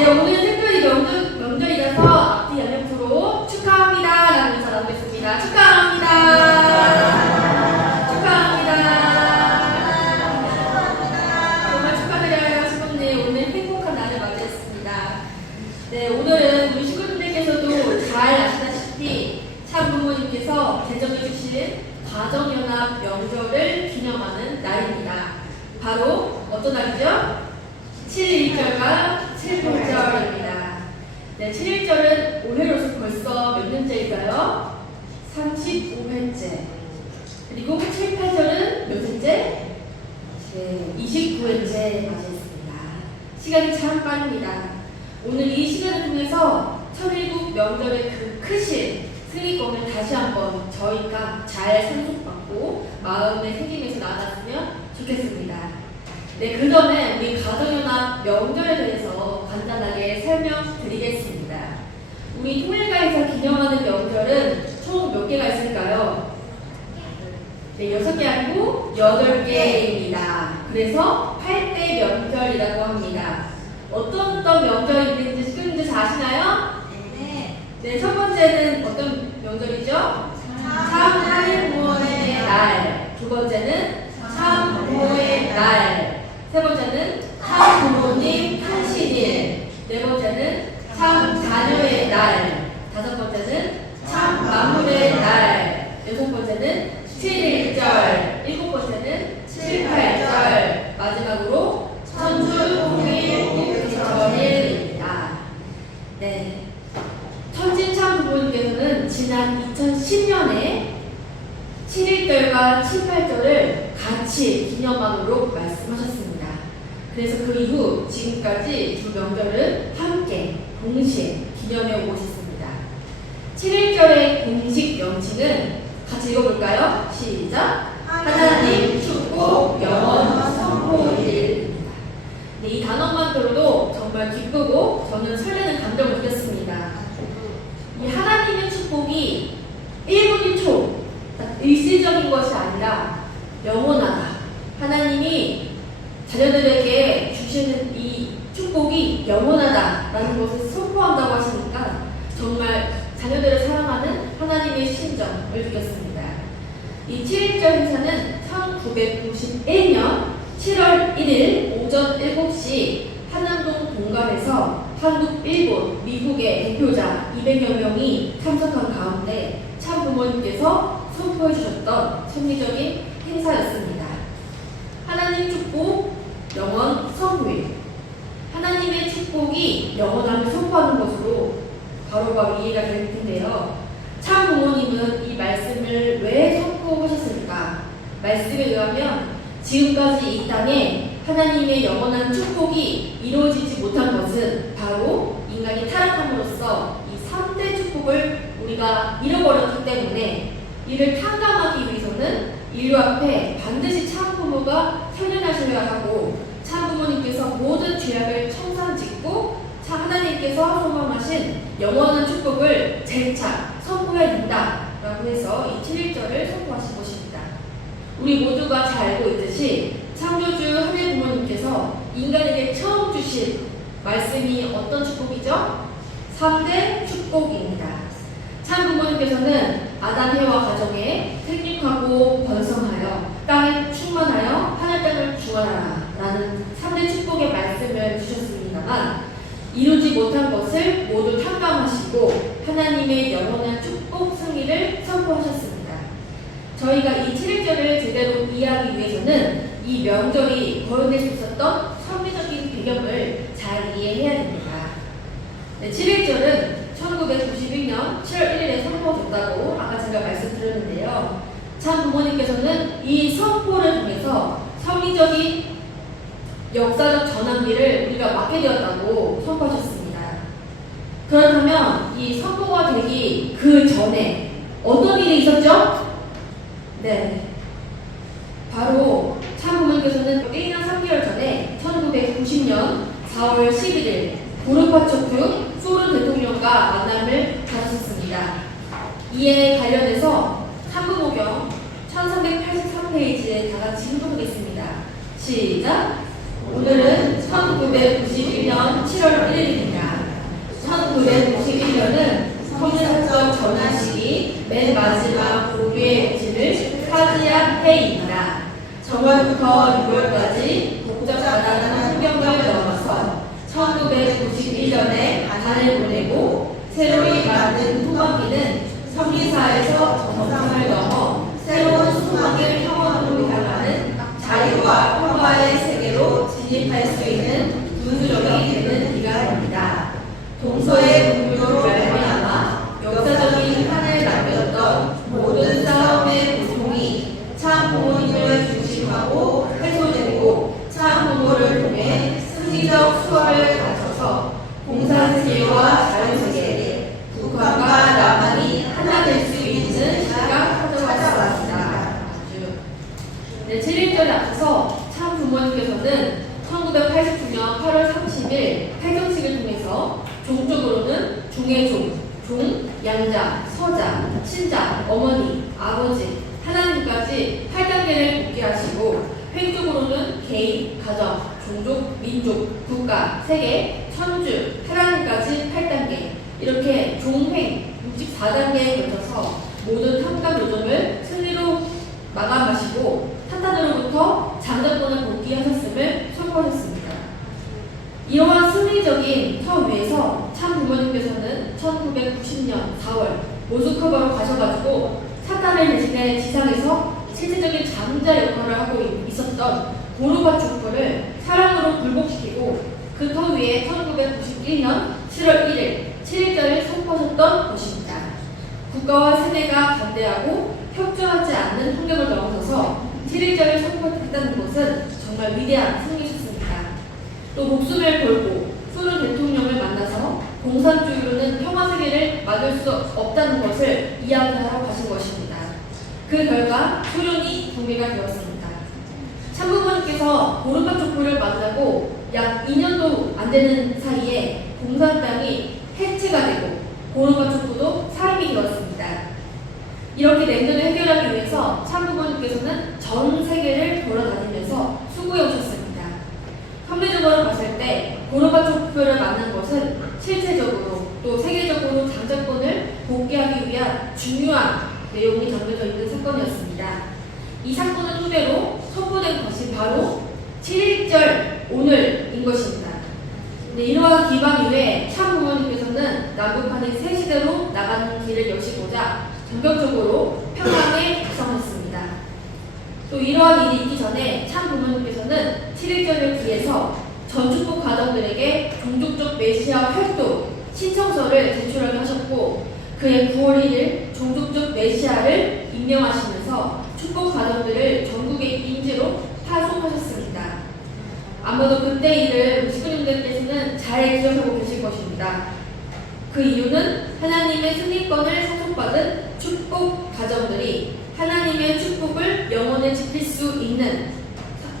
네, 오늘 특별히 명절이라서 앞뒤 양옆으로 축하합니다 라는 인사 나누겠습니다. 축하합니다. 축하합니다. 정말 축하드려요. 신부님 오늘 행복한 날을 맞이했습니다. 네, 오늘은 우리 신부님께서도 잘 아시다시피 참 부모님께서 제정해주신 가정연합 명절을 기념하는 날입니다. 바로 어떤 날이죠? 7.1절과 7.8절입니다. 네, 7.1절은 올해로서 벌써 몇 년째일까요? 35회째. 그리고 7.8절은 몇 회째? 29회째 맞이했습니다. 시간이 참 빠릅니다. 오늘 이 시간을 통해서 천일국 명절의 그 크신 승리권을 다시 한번 저희가 잘 상속받고 마음의 새김에서 나아갔으면 좋겠습니다. 네, 그 전에 우리 가정연합 명절에 대해서 간단하게 설명드리겠습니다. 우리 통일가에서 기념하는 명절은 총 몇 개가 있을까요? 네, 6개 아니고 8개입니다. 그래서 8대 명절이라고 합니다. 어떤 명절이 있는지 시청자들 잘 아시나요? 네, 첫 번째는 어떤 명절이죠? 참 하늘 부모님의 날. 두 번째는 참 부모의 날. 세 번째는 참 부모님 탄신일. 네 번째는 참 자녀의 날. 다섯 번째는 참 만물의 날. 여섯 번째는 7.1절. 일곱 번째는 7.8절. 마지막으로 천주통일국기념일입니다. 네. 천진참 부모님께서는 지난 2010년에 7.1절과 7.8절을 같이 기념함으로 말씀하셨습니다. 그래서 그 이후 지금까지 두 명절을 함께 동시에 기념해 오고 있습니다. 7.1절의 공식 명칭은 같이 읽어볼까요? 시작! 하나님 축복 영원 선포일입니다. 네, 이 단어만 들어도 정말 기쁘고 저는 설레는 감정을 느꼈습니다. 이 하나님의 축복이 1분 1초 일시적인 것이 아니라 영원하다. 하나님이 자녀들에게 주시는 이 축복이 영원하다라는 것을 선포한다고 하시니까 정말 자녀들을 사랑하는 하나님의 심정을 느꼈습니다. 이 7.1절 행사는 1991년 7월 1일 오전 7시 한남동 동관에서 한국, 일본, 미국의 대표자 200여 명이 참석한 가운데 참 부모님께서 선포해 주셨던 선미적인 행사였습니다. 하나님 축복 영원 선포일. 하나님의 축복이 영원함을 선포하는 것으로 바로바로 이해가 될 텐데요. 참 부모님은 이 말씀을 왜 선포하셨을까? 말씀에 의하면 지금까지 이 땅에 하나님의 영원한 축복이 이루어지지 못한 것은 바로 인간이 타락함으로써 이 3대 축복을 우리가 잃어버렸기 때문에 이를 탕감하기 위해서는 인류 앞에 반드시 참 부모가 태어나셔야 하고 참 부모님께서 모든 죄악을 청산짓고 참 하나님께서 소망하신 영원한 축복을 재차 선포해야 된다라고 해서 이 7.1절을 선포하신 것입니다. 우리 모두가 잘 알고 있듯이 창조주 하늘 부모님께서 인간에게 처음 주신 말씀이 어떤 축복이죠? 3대 축복입니다. 참 부모님께서는 아담 해와 가정에 생육하고 번성하여 땅에 충만하여 하늘 땅을 주관하라 라는 3대 축복의 말씀을 주셨습니다만 이루지 못한 것을 모두 탕감하시고 하나님의 영원한 축복 승리를 선포하셨습니다. 저희가 이 7.1절을 제대로 이해하기 위해서는 이 명절이 거론될 수 있었던 선미적인 배경을 잘 이해해야 됩니다. 네, 7.1절은 1991년 7월 1일에 선포됐다고 아까 제가 말씀드렸는데요. 참 부모님께서는 이 선포를 통해서 선미적인 역사적 전환기를 우리가 맞게 되었다고 선포하셨습니다. 그렇다면 이 선포가 되기 그 전에 어떤 일이 있었죠? 네, 바로 참 부모님께서는 1년 3개월 전에 1990년 4월 11일 고르바초프 소련 대통령과 만남을 가졌습니다. 이에 관련해서 참부모경 1383페이지에 다 같이 읽어보겠습니다. 시작! 오늘은 1991년 7월 1일입니다. 1991년은 성년사적 전환식이 맨 마지막 고유의 일지를 차지한 해입니다. 정월부터 6월까지 복잡하다는 환경을 넘어서 1991년에 단을 보내고 새로이 만든 후반기는 성리사에서 정상을 넘어 새로운 수학의 평원으로 향하는 자유와 평화의 세계로 진입할 수 있는 분수령이 되는 기간입니다. 동서의 분교로 말미암아 역사적인 한을 남겼던 모든 싸움의 고통이 참 부모님을 중심하고 해소되고 참 부모를 통해 승리적 수월을 갖춰서 공산세계와 자유세계, 북한과 남한이 하나 될 수 있는 시기가 찾아왔습니다. 네, 7일절에 앞서서 참 부모님께서는 1989년 8월 30일 팔경식을 통해서 종적으로는 중해종, 종, 양자, 서자, 친자, 어머니, 아버지, 하나님까지 8단계를 복귀하시고 횡적으로는 개인, 가정, 종족, 민족, 국가, 세계, 천주, 하나님까지 8단계 이렇게 종횡 64단계에 걸쳐서 모든 탐감 요정을 승리로 마감하시고 사탄으로부터 장자권을 복귀하셨음을 선포하셨습니다. 이러한 승리적인 터 위에서 참 부모님께서는 1990년 4월 모스크바로 가셔가지고 사탄을 대신해 지상에서 실질적인 장자 역할을 하고 있었던 고르바초프를 사랑으로 굴복시키고 그 터 위에 1991년 7월 1일 7일절을 선포하셨던 것입니다. 국가와 세대가 반대하고 협조하지 않는 환경을 넘어서서 7일절을 선포했다는 것은 정말 위대한 승리셨습니다. 또 목숨을 걸고 소련 대통령을 만나서 공산주의로는 평화세계를 막을 수 없다는 것을 이야기하러 가신 것입니다. 그 결과 소련이 붕괴가 되었습니다. 참부모님께서 고르바초프를 만나고 약 2년도 안 되는 사이에 공산당이 해체가 되고 고르바초프도 사임이 되었습니다. 이렇게 냉전을 해결하기 위해서 참부모님께서는 전 세계를 돌아다니면서 수고해 오셨습니다. 현대적으로 봤을 때 고르바초프를 만난 것은 실체적으로 또 세계적으로 장자권을 복귀하기 위한 중요한 내용이 담겨져 있는 사건이었습니다. 이 사건을 토대로 선포된 것이 바로 7.1절 오늘인 것입니다. 이러한 기반 이외에 참 부모님께서는 남북한이 새 시대로 나가는 길을 여시고자 본격적으로 평양에 입성했습니다. 또 이러한 일이 있기 전에 참 부모님께서는 7.1절을 기해서 전 축복 가정들에게 종족적 메시아 활동 신청서를 제출하게 하셨고 그해 9월 1일 종족적 메시아를 임명하시면서 축복 가정들을 전국의 인지로 파송하셨습니다. 아마도 그때 일을 시부님들께서는 잘 기억하고 계실 것입니다. 그 이유는 하나님의 승리권을 상속받은 축복 가정들이 하나님의 축복을 영원히 지킬 수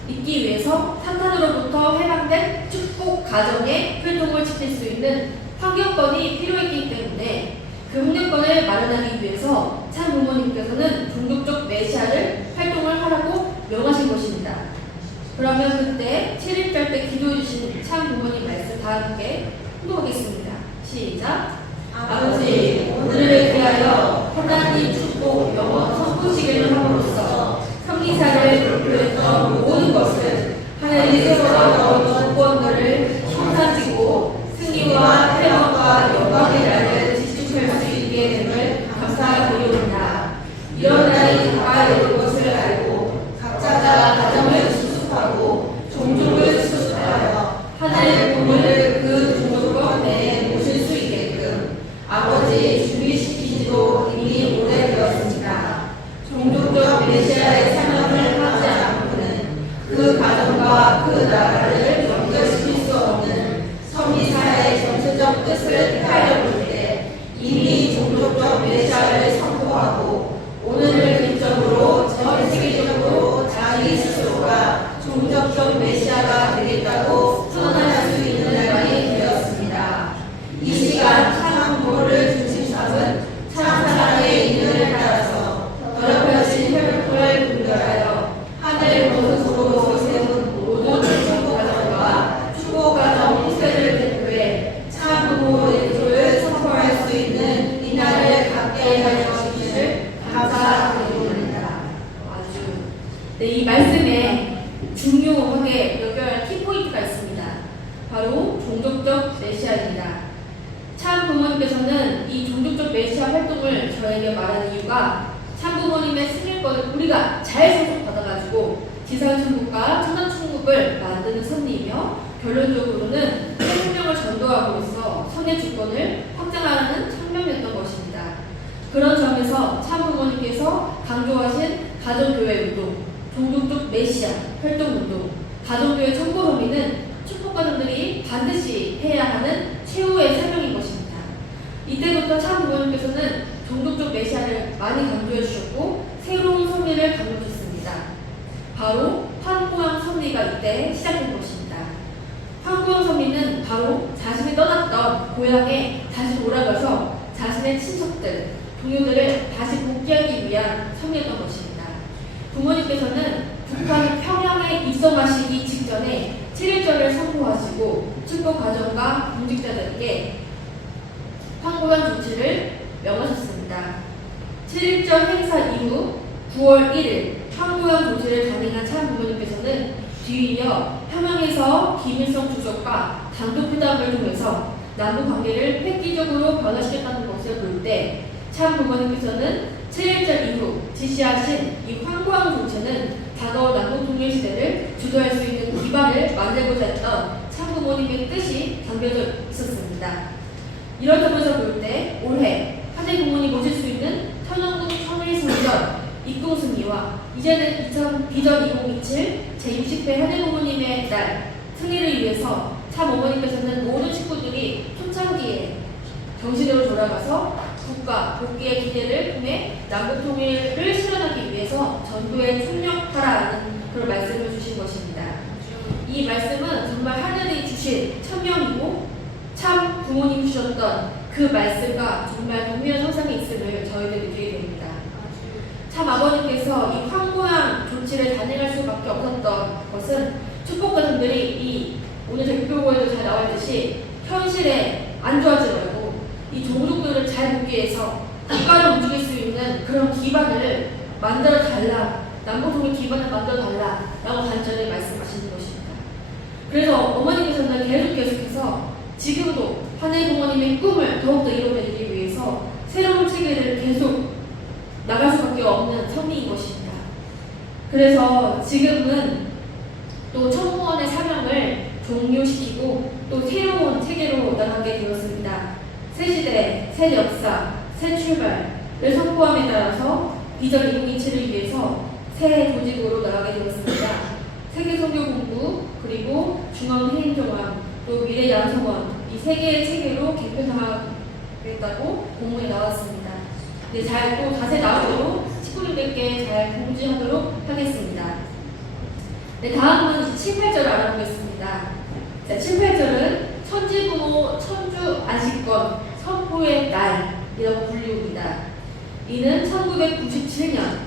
있기 위해서 사탄으로부터 해방된 축복 가정의 활동을 지킬 수 있는 환경권이 필요했기 때문에 그 환경권을 마련하기 위해서 참 부모님께서는 종족적 메시아를 활동을 하라고 명하신 것입니다. 그러면 그때 7일절 때 기도해 주신 참 부모님 말씀 다 함께 통독하겠습니다. 시작! 아버지, 오늘을 위하여 하나님 축복 영원 선포시기를 함으로써 성리사를 목표했던 모든 것을 하나님께서 얻은 조건들을 성사지고 승리와 회원과 영광의 날을 지축할 수 있게 됨을 감사드리옵니다. 이런 날이 가까이 올 것을 알고 각자가 가정을 수습하고 종족을 수습하여 하나님의 꿈을 그 종족권 내에 모실 수 있게끔 아버지 준비시키지도 이미 오래되었습니다. 종족적 메시아의 사명을 하지 않고는 그 가정과 그 나라를 연결시킬 수 없는 성리사의 전체적 뜻을 하려볼 때 이미 종족적 메시아를 선포하고 오늘을 기점으로 전 세계적으로 자기 스스로가 종족적 메시아가 되겠다고 선언할 수 있는 날이 되었습니다. 이 시간 참 부모를 중심 삼은 참 사랑의 인연을 따라서 더럽혀진 혈통을 분별하여 하늘 모습으로 세운 모든 축복 가정 부모님께서는 이 종족적 메시아 활동을 저에게 말하는 이유가 참부모님의 승일권을 우리가 잘 소속받아가지고 지상천국과 천당천국을 만드는 섭리이며 결론적으로는 생명을 전도함으로써 선의 주권을 확장하는 청명이었던 것입니다. 그런 점에서 참부모님께서 강조하신 가정교회 운동, 종족적 메시아 활동 운동, 가정교회 첨부섭리는 축복가정들이 반드시 해야 하는 최후의 사명인 것입니다. 이때부터 참부모님께서는 종족적 메시아를 많이 강조해 주셨고 새로운 섭리를 강조했습니다. 바로 환고형 섭리가 이때 시작된 것입니다. 환고형 섭리는 바로 자신이 떠났던 고향에 다시 돌아가서 자신의 친척들, 동료들을 다시 복귀하기 위한 섭리였던 것입니다. 부모님께서는 북한 평양에 입성하시기 직전에 7.1절을 선포하시고 축복 가정과 공직자들에게 환고형 조치를 명하셨습니다. 7.1절 행사 이후 9월 1일 환고형 조치를 단행한 참부모님께서는 뒤이어 평양에서 김일성 주석과 단독회담을 통해서 남북 관계를 획기적으로 변화시켰다는 것을 볼 때 참부모님께서는 7.1절 이후 지시하신 이 환고형 조치는 과거 남북통일 시대를 주도할 수 있는 기반을 만들고자 했던 참부모님의 뜻이 담겨져 있었습니다. 이런 점에서 볼 때 올해 하늘 부모님 모실 수 있는 천연국 청일성전 입궁승리와 이제는 비전 2027 제60회 하늘 부모님의 날 승리를 위해서 참 어머님께서는 모든 식구들이 초창기에 정신으로 돌아가서 국가 복귀의 기대를 통해 남북 통일을 실현하기 위해서 전도에 총력하라는 그런 말씀을 주신 것입니다. 이 말씀은 정말 하늘이 주신 천명이고 참 부모님 주셨던 그 말씀과 정말 동일한 형상이 있음을 저희들 느끼게 됩니다. 참 아버님께서 이 환고형 조치를 단행할 수밖에 없었던 것은 축복가정들이 이 오늘 대표고에도 잘 나와 있듯이 현실에 안주하지 말고 이 종족들을 잘 보기 위해서 국가를 움직일 수 있는 그런 기반을 만들어 달라, 남북통일 기반을 만들어 달라라고 간절히 말씀하시는 것입니다. 그래서 어머님께서는 계속해서 지금도 하늘 부모님의 꿈을 더욱더 이뤄내기 위해서 새로운 체계를 계속 나갈 수밖에 없는 섭리인 것입니다. 그래서 지금은 또 청무원의 사명을 종료시키고 또 새로운 체계로 나가게 되었습니다. 새 시대, 새 역사, 새 출발을 선포함에 따라서 비전 2027을 위해서 새 조직으로 나가게 되었습니다. 세계선교본부, 그리고 중앙해인정황, 또 미래양성원 이 세 개의 체계로 개편하겠다고 공문에 나왔습니다. 네, 잘 또 자세 나오도록 식구님들께 잘 공지하도록 하겠습니다. 네, 다음은 7, 8절을 알아보겠습니다. 자, 7, 8절은 천지부모 천주 안식권 선포의 날이라고 불리웁니다. 이는 1997년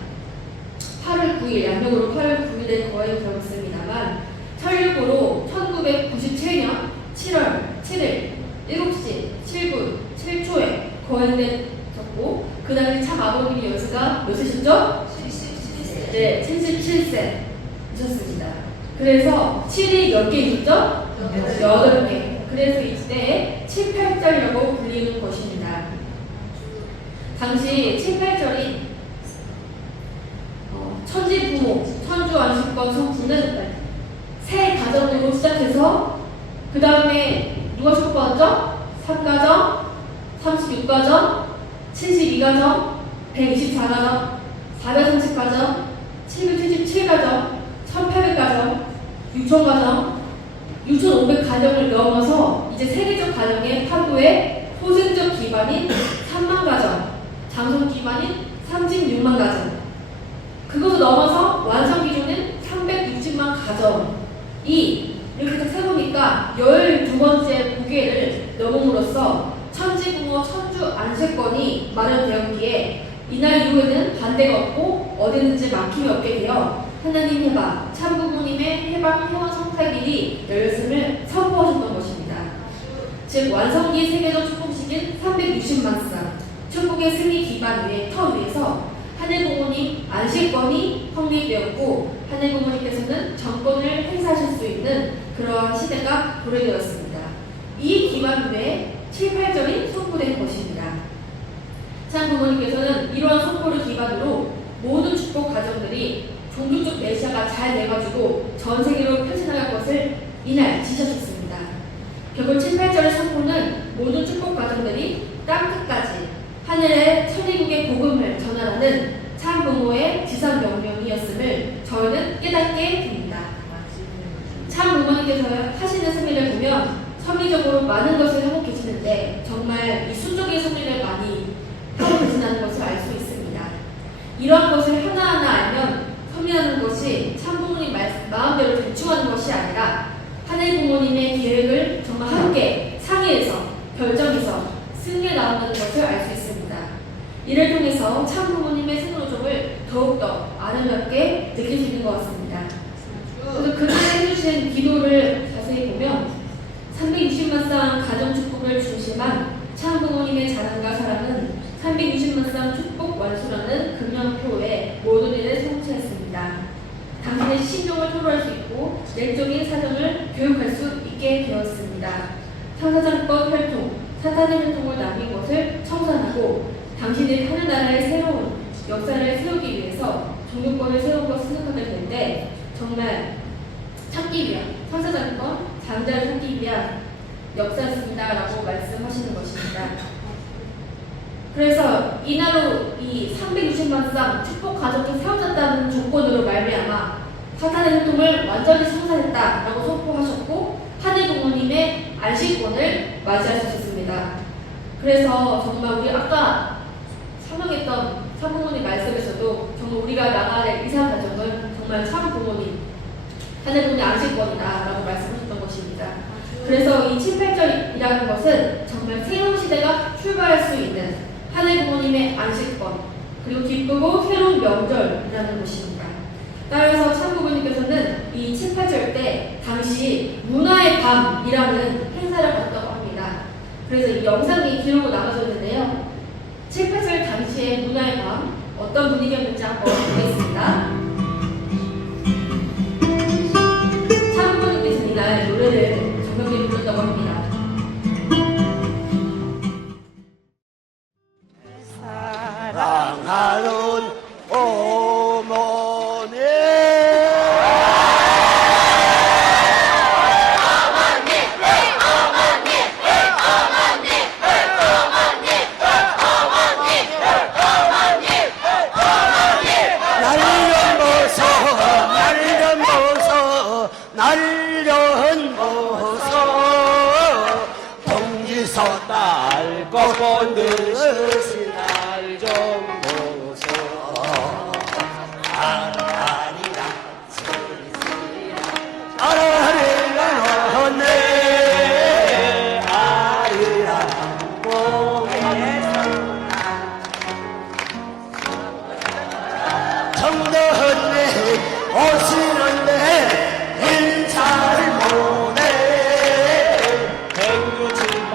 8월 9일, 양력으로 8월 9일에 거의 되었습니다만 설립으로 1997년 7월 7일 7시 7분 7초에 거행됐었고 그 당시 참 아버님이 연세가 몇 세셨죠? 77세. 네, 77세이셨습니다. 그래서 7이 몇 개 있었죠? 8개. 그래서 이때 7, 8절이라고 불리는 것입니다. 당시 7, 8절이 천지부모, 천주안식권 선포는 새 가정으로 시작해서 그 다음에 누가 축복받았죠? 3가정, 36가정, 72가정, 124가정, 430가정, 777가정, 1800가정, 6000가정, 6500가정을 넘어서 이제 세계적 가정의 파도의 소승적 기반인 3만 가정, 장성 기반인 36만 가정, 그것을 넘어서 완성 기준인 360만 가정이 이렇게 딱 세보니까 12번째 고개를 넘음으로써 천지부모 천주 안식권이 마련되었기에 이날 이후에는 반대가 없고 어디든지 막힘이 없게 되어 하나님 해방, 참부모님의 해방 회원 성사길이 열렸음을 선포하셨던 것입니다. 즉 완성기 세계적 축복식인 360만 쌍, 축복의 승리 기반 위에 터 위에서 하늘부모님 안식권이 확립되었고 하늘부모님께서는 정권을 행사하실 수 있는 그러한 시대가 도래되었습니다. 이 기반 위에 7, 8절이 선포된 것입니다. 참 부모님께서는 이러한 선포를 기반으로 모든 축복 가정들이 종교적 메시아가 잘 돼가지고 전 세계로 펼쳐나갈 것을 이날 지셨습니다. 결국 7, 8절의 선포는 모든 축복 가정들이 땅끝까지 하늘의 천리국의 복음을 전하라는 참 부모의 지상 명령이었음을 저희는 깨닫게 됩니다. 참 부모님께서 하시는 섭리를 보면 섭리적으로 많은 것을 하고 계시는데 정말 이 순종의 섭리를 많이 하고 계신다는 것을 알 수 있습니다. 이러한 것을 하나하나 알면 섭리하는 것이 참 부모님 마음대로 대충 하는 것이 아니라 하늘 부모님의 계획을 정말 함께 상의해서 결정해서 승리에 나온다는 것을 알 수 있습니다. 이를 통해서 참 부모님의 생로종을 더욱더 아름답게 느낄 수 있는 것 같습니다. 그래서 그때 해주신 기도를 자세히 보면 360만 쌍 가정 축복을 중심한 참 부모님의 자랑과 사랑은 360만 쌍 축복 완수라는 금연표에 모든 일을 성취했습니다. 당신의 신종을 토로할 수 있고 내적인 사정을 교육할 수 있게 되었습니다. 상사장권 혈통, 사탄의 혈통을 남긴 것을 청산하고 당신의 하늘나라의 새로운 역사를 세우기 위해서 종교권을 세운 것을 생각하게 되는데 정말 찾기 위한 상사장권, 장자를 찾기 위한 역사였습니다 라고 말씀하시는 것입니다. 그래서 이날로 이 360만 쌍 축복 가족이 세워졌다는 조건으로 말미암아 사탄의 혈통을 완전히 청산했다라고 선포하셨고 하늘 부모님의 안식권을 맞이하셨습니다. 그래서 정말 우리 아까 설명했던 참 부모님 말씀에서도 정말 우리가 나갈 이사 가정은 정말 참 부모님 하늘 부모님 안식권이다라고 말씀하셨던 것입니다. 그래서 이 7, 8절이라는 것은 정말 새로운 시대가 출발할 수 있는 하늘 부모님의 안식권 그리고 기쁘고 새로운 명절이라는 것입니다. 따라서 참 부모님께서는 이 7, 8절 때 당시 문화의 밤이라는 행사를 갖다고 합니다. 그래서 이 영상이 기록으로 남아져 있는데요. 7, 8절 당시의 문화의 밤 어떤 분위기였는지 한번 보겠습니다. 참 부모님께서는 이날 노래를 정명하게 불렀다고 합니다. 사랑하는 어머니 날려보소 동지서 딸 꺾은 듯이 날 좀 보소 아리랑 아리랑 언네 아리랑 정도언니 오시는데 인사를 못해 백류칠마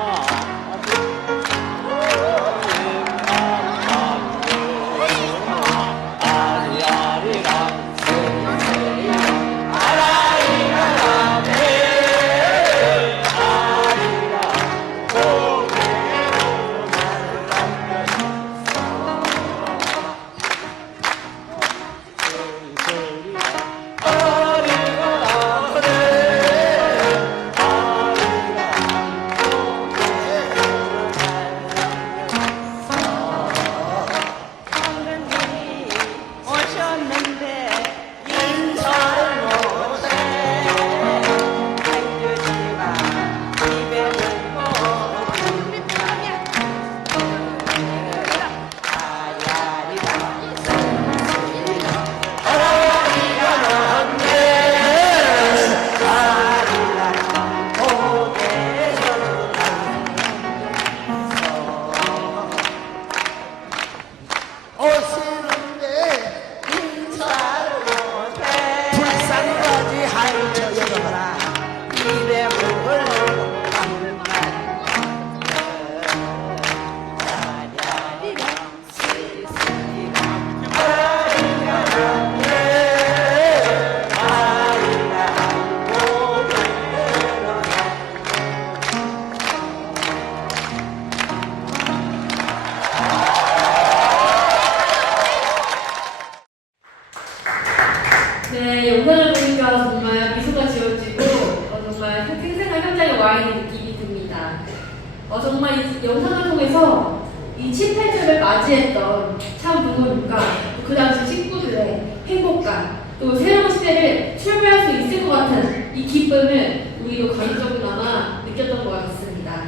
정말 이 영상을 통해서 이 7, 8절을 맞이했던 참 부모님과 그 당시 식구들의 행복감, 또 새로운 시대를 출발할 수 있을 것 같은 이 기쁨을 우리도 가족적으로나마 느꼈던 것 같습니다.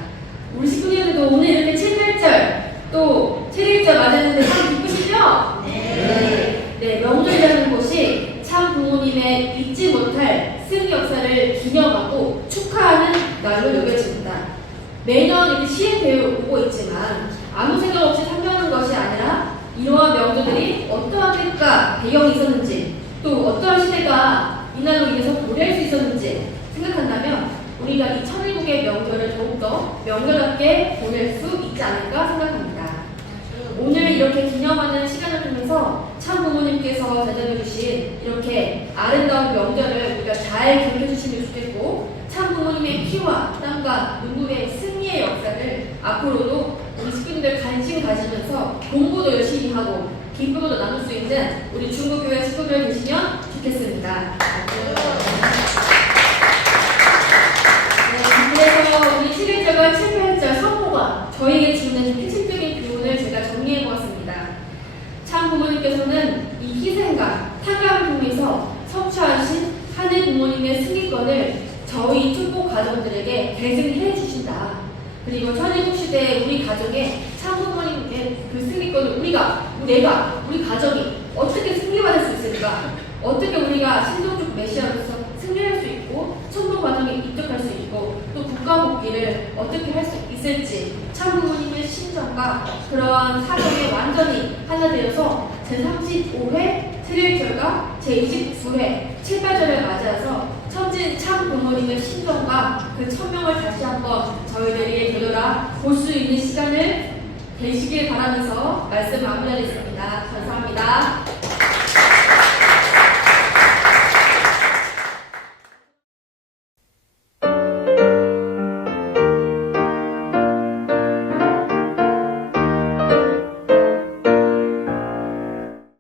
우리 식구들도 오늘 이렇게 7, 8절 또 7, 1절 맞았는데 참 기쁘시죠? 네, 명절이라는 것이 참 부모님의 잊지 못할 승리 역사를 기념하고 축하하는 날로 여겨집니다. 매년 이렇게 시행되어 오고 있지만 아무 생각 없이 참여하는 것이 아니라 이러한 명절들이 어떠한 뜻과 배경이 있었는지 또 어떠한 시대가 이날로 인해서 도래할 수 있었는지 생각한다면 우리가 이 천일국의 명절을 더욱더 명절답게 보낼 수 있지 않을까 생각합니다. 오늘 이렇게 기념하는 시간을 통해서 참 부모님께서 제작해주신 이렇게 아름다운 명절을 우리가 잘 기억해주시면 좋겠고 참 부모님의 피와 땀과 눈물의 승리의 역사를 앞으로도 우리 식구들 관심 가지면서 공부도 열심히 하고 기쁨도 나눌 수 있는 우리 중국교회 식구들 되시면 좋겠습니다. 그래서 우리 7일절과 7, 8절 성모가 저희에게 주는 핵심적인 교훈을 제가 정리해보았습니다. 참 부모님께서는 이 희생과 타감을 통해서 성취하신 하늘 부모님의 승리권을 저희 축복 가정들에게 계승해 주신다. 그리고 천일국 시대의 우리 가정에 참 부모님의 그 승리권을 우리 가정이 어떻게 승리받을 수 있을까? 어떻게 우리가 신종족 메시아로서 승리할 수 있고 천국 과정에 입덕할 수 있고 또 국가 복귀를 어떻게 할 수 있을지 참 부모님의 심정과 그러한 사정에 완전히 하나 되어서 제35회 7일절과 제29회 7, 8절을 맞이해서 천진 참 부모님의 심정과 그 천명을 다시 한번 저희들이 되돌아 볼 수 있는 시간을 되시길 바라면서 말씀 마무리하겠습니다. 감사합니다.